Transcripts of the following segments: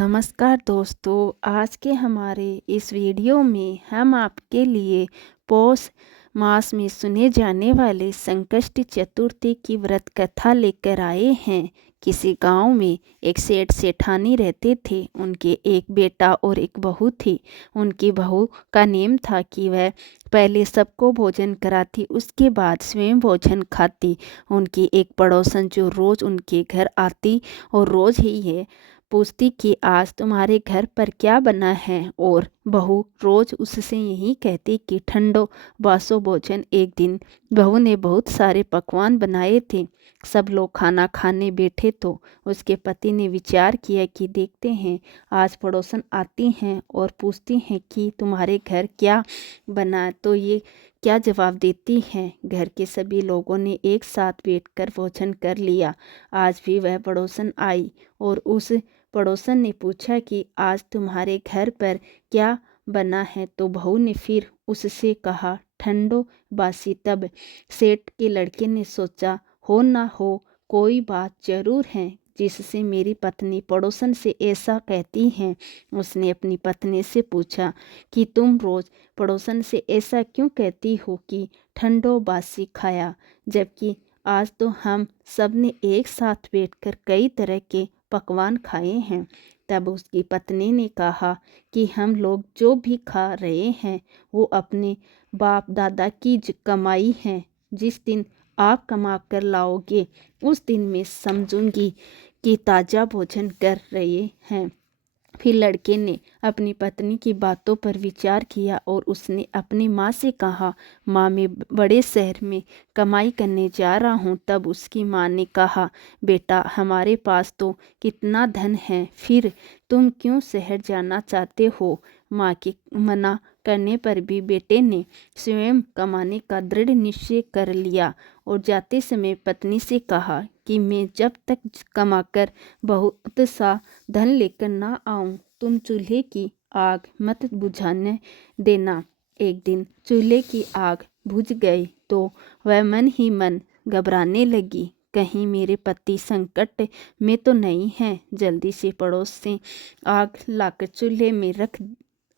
नमस्कार दोस्तों, आज के हमारे इस वीडियो में हम आपके लिए पौष मास में सुने जाने वाले संकष्टी चतुर्थी की व्रत कथा लेकर आए हैं। किसी गांव में एक सेठ सेठानी रहते थे। उनके एक बेटा और एक बहू थी। उनकी बहू का नेम था कि वह पहले सबको भोजन कराती, उसके बाद स्वयं भोजन खाती। उनकी एक पड़ोसन जो रोज़ उनके घर आती और रोज़ ही है पूछती कि आज तुम्हारे घर पर क्या बना है, और बहू रोज उससे यही कहती कि ठंडो बासो भोजन। एक दिन बहू ने बहुत सारे पकवान बनाए थे। सब लोग खाना खाने बैठे तो उसके पति ने विचार किया कि देखते हैं, आज पड़ोसन आती हैं और पूछती हैं कि तुम्हारे घर क्या बना, तो ये क्या जवाब देती हैं। घर के सभी लोगों ने एक साथ बैठकर भोजन कर लिया। आज भी वह पड़ोसन आई और उस पड़ोसन ने पूछा कि आज तुम्हारे घर पर क्या बना है, तो बहू ने फिर उससे कहा ठंडो बासी। तब सेठ के लड़के ने सोचा, हो ना हो कोई बात जरूर है जिससे मेरी पत्नी पड़ोसन से ऐसा कहती हैं। उसने अपनी पत्नी से पूछा कि तुम रोज पड़ोसन से ऐसा क्यों कहती हो कि ठंडो बासी खाया, जबकि आज तो हम सब ने एक साथ बैठकर कई तरह के पकवान खाए हैं। तब उसकी पत्नी ने कहा कि हम लोग जो भी खा रहे हैं वो अपने बाप दादा की कमाई है। जिस दिन आप कमा कर लाओगे उस दिन मैं समझूंगी कि ताज़ा भोजन कर रहे हैं। फिर लड़के ने अपनी पत्नी की बातों पर विचार किया और उसने अपनी माँ से कहा, माँ मैं बड़े शहर में कमाई करने जा रहा हूँ। तब उसकी माँ ने कहा, बेटा हमारे पास तो कितना धन है, फिर तुम क्यों शहर जाना चाहते हो। माँ के मना करने पर भी बेटे ने स्वयं कमाने का दृढ़ निश्चय कर लिया और जाते समय पत्नी से कहा कि मैं जब तक कमाकर बहुत सा धन लेकर ना आऊं, तुम चूल्हे की आग मत बुझाने देना। एक दिन चूल्हे की आग बुझ गई तो वह मन ही मन घबराने लगी, कहीं मेरे पति संकट में तो नहीं हैं। जल्दी से पड़ोस से आग लाकर चूल्हे में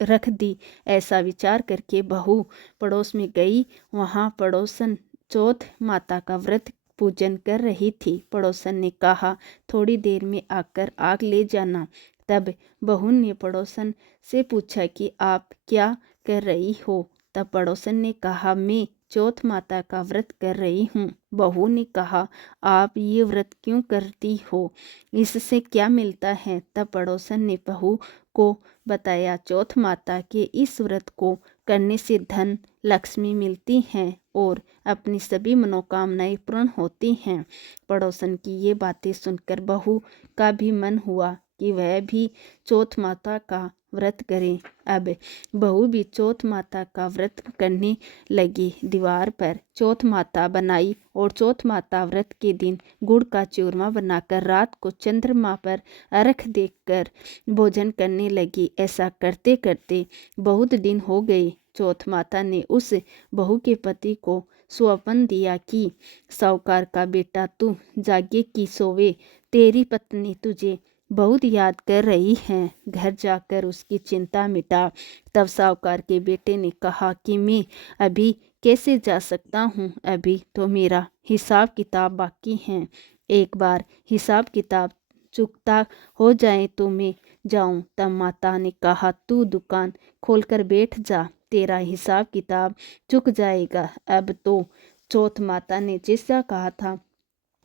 रख दी। ऐसा विचार करके बहू पड़ोस में गई। वहाँ पड़ोसन चौथ माता का व्रत पूजन कर रही थी। पड़ोसन ने कहा, थोड़ी देर में आकर आग ले जाना। तब बहू ने पड़ोसन से पूछा कि आप क्या कर रही हो। तब पड़ोसन ने कहा, मैं चौथ माता का व्रत कर रही हूँ। बहू ने कहा, आप ये व्रत क्यों करती हो, इससे क्या मिलता है। तब पड़ोसन ने बहू को बताया, चौथ माता के इस व्रत को करने से धन लक्ष्मी मिलती हैं और अपनी सभी मनोकामनाएं पूर्ण होती हैं। पड़ोसन की ये बातें सुनकर बहू का भी मन हुआ कि वह भी चौथ माता का व्रत करे। अब बहू भी चौथ माता का व्रत करने लगी। दीवार पर चौथ माता बनाई और चौथ माता व्रत के दिन गुड़ का चूरमा बनाकर रात को चंद्रमा पर अर्घ देकर भोजन करने लगी। ऐसा करते करते बहुत दिन हो गए। चौथ माता ने उस बहू के पति को स्वप्न दिया कि साहूकार का बेटा तू जागे कि सोवे, तेरी पत्नी तुझे बहुत याद कर रही है, घर जाकर उसकी चिंता मिटा। तब साहूकार के बेटे ने कहा कि मैं अभी कैसे जा सकता हूँ, अभी तो मेरा हिसाब किताब बाकी है। एक बार हिसाब किताब चुकता हो जाए तो मैं जाऊं। तब माता ने कहा, तू दुकान खोलकर बैठ जा, तेरा हिसाब किताब चुक जाएगा। अब तो चौथ माता ने जैसा कहा था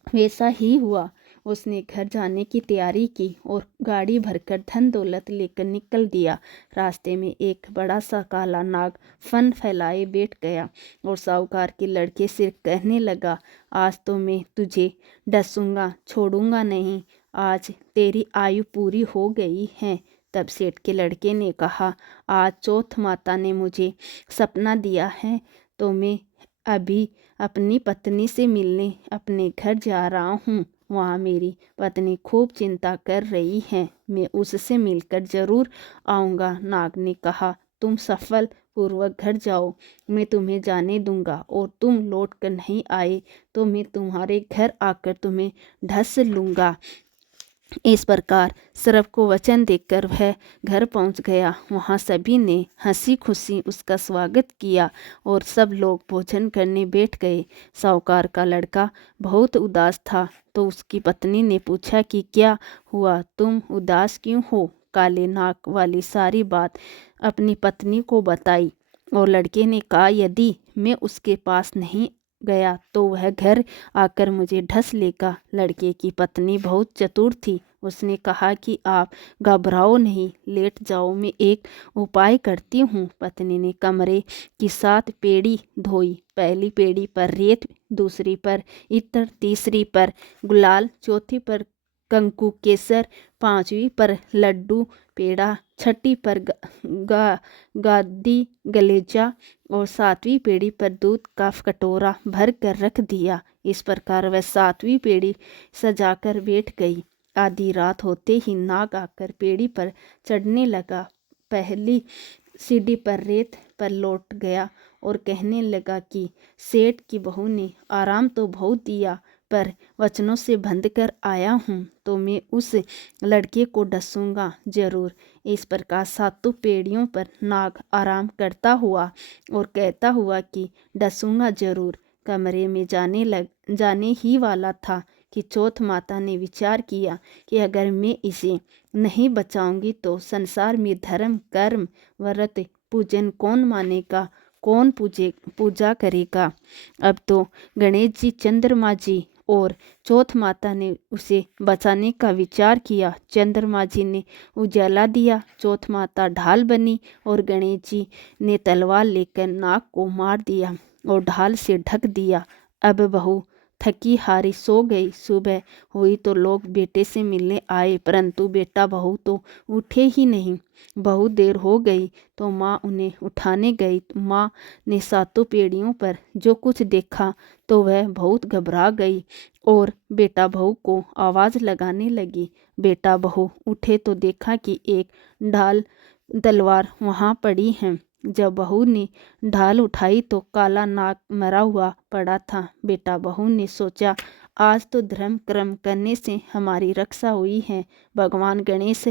वैसा ही हुआ। उसने घर जाने की तैयारी की और गाड़ी भरकर धन दौलत लेकर निकल दिया। रास्ते में एक बड़ा सा काला नाग फन फैलाए बैठ गया और साहूकार के लड़के से कहने लगा, आज तो मैं तुझे डसूंगा, छोड़ूंगा नहीं, आज तेरी आयु पूरी हो गई है। तब सेठ के लड़के ने कहा, आज चौथ माता ने मुझे सपना दिया है तो मैं अभी अपनी पत्नी से मिलने अपने घर जा रहा हूँ। वहाँ मेरी पत्नी खूब चिंता कर रही है, मैं उससे मिलकर जरूर आऊँगा। नाग ने कहा, तुम सफल पूर्वक घर जाओ, मैं तुम्हें जाने दूंगा, और तुम लौट कर नहीं आए तो मैं तुम्हारे घर आकर तुम्हें ढस लूँगा। इस प्रकार सर्प को वचन देकर वह घर पहुंच गया। वहां सभी ने हंसी खुशी उसका स्वागत किया और सब लोग भोजन करने बैठ गए। साहूकार का लड़का बहुत उदास था, तो उसकी पत्नी ने पूछा कि क्या हुआ, तुम उदास क्यों हो। काले नाक वाली सारी बात अपनी पत्नी को बताई और लड़के ने कहा, यदि मैं उसके पास नहीं गया तो वह घर आकर मुझे ढस लेगा। लड़के की पत्नी बहुत चतुर थी। उसने कहा कि आप घबराओ नहीं, लेट जाओ, मैं एक उपाय करती हूँ। पत्नी ने कमरे की 7 पेड़ी धोई। पहली पेड़ी पर रेत, दूसरी पर इत्र, तीसरी पर गुलाल, चौथी पर कंकु केसर, 5वीं पर लड्डू पेड़ा, छठी पर गादी गलेजा और 7वीं पेड़ी पर दूध का कटोरा भर कर रख दिया। इस प्रकार वह 7वीं पेड़ी सजाकर बैठ गई। आधी रात होते ही नाग आकर पेड़ी पर चढ़ने लगा। पहली सीढ़ी पर रेत पर लौट गया और कहने लगा कि सेठ की बहू ने आराम तो बहुत दिया, पर वचनों से बंध कर आया हूँ तो मैं उस लड़के को डसूंगा जरूर। इस प्रकार 7 पेड़ियों पर नाग आराम करता हुआ और कहता हुआ कि डसूंगा जरूर कमरे में जाने ही वाला था कि चौथ माता ने विचार किया कि अगर मैं इसे नहीं बचाऊंगी तो संसार में धर्म, कर्म, व्रत, पूजन कौन मानेगा, कौन पूजा करेगा। अब तो गणेश जी, चंद्रमा जी और चौथ माता ने उसे बचाने का विचार किया। चंद्रमा जी ने उजाला दिया, चौथ माता ढाल बनी और गणेश जी ने तलवार लेकर नाग को मार दिया और ढाल से ढक दिया। अब बहू थकी हारी सो गई। सुबह हुई तो लोग बेटे से मिलने आए, परंतु बेटा बहू तो उठे ही नहीं। बहुत देर हो गई तो माँ उन्हें उठाने गई। माँ ने 7 पेड़ियों पर जो कुछ देखा तो वह बहुत घबरा गई और बेटा बहू को आवाज़ लगाने लगी। बेटा बहू उठे तो देखा कि एक ढाल तलवार वहाँ पड़ी है। जब बहू ने ढाल उठाई तो काला नाग मरा हुआ पड़ा था। बेटा बहू ने सोचा, आज तो धर्म कर्म करने से हमारी रक्षा हुई है। भगवान गणेश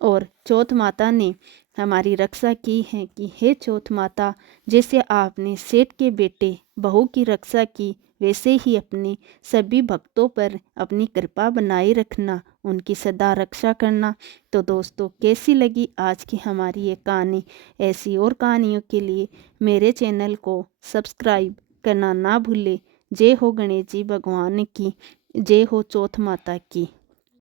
और चौथ माता ने हमारी रक्षा की है कि हे चौथ माता, जैसे आपने सेठ के बेटे बहू की रक्षा की, वैसे ही अपने सभी भक्तों पर अपनी कृपा बनाए रखना, उनकी सदा रक्षा करना। तो दोस्तों, कैसी लगी आज की हमारी ये कहानी। ऐसी और कहानियों के लिए मेरे चैनल को सब्सक्राइब करना ना भूले। जय हो गणेश जी भगवान की, जय हो चौथ माता की।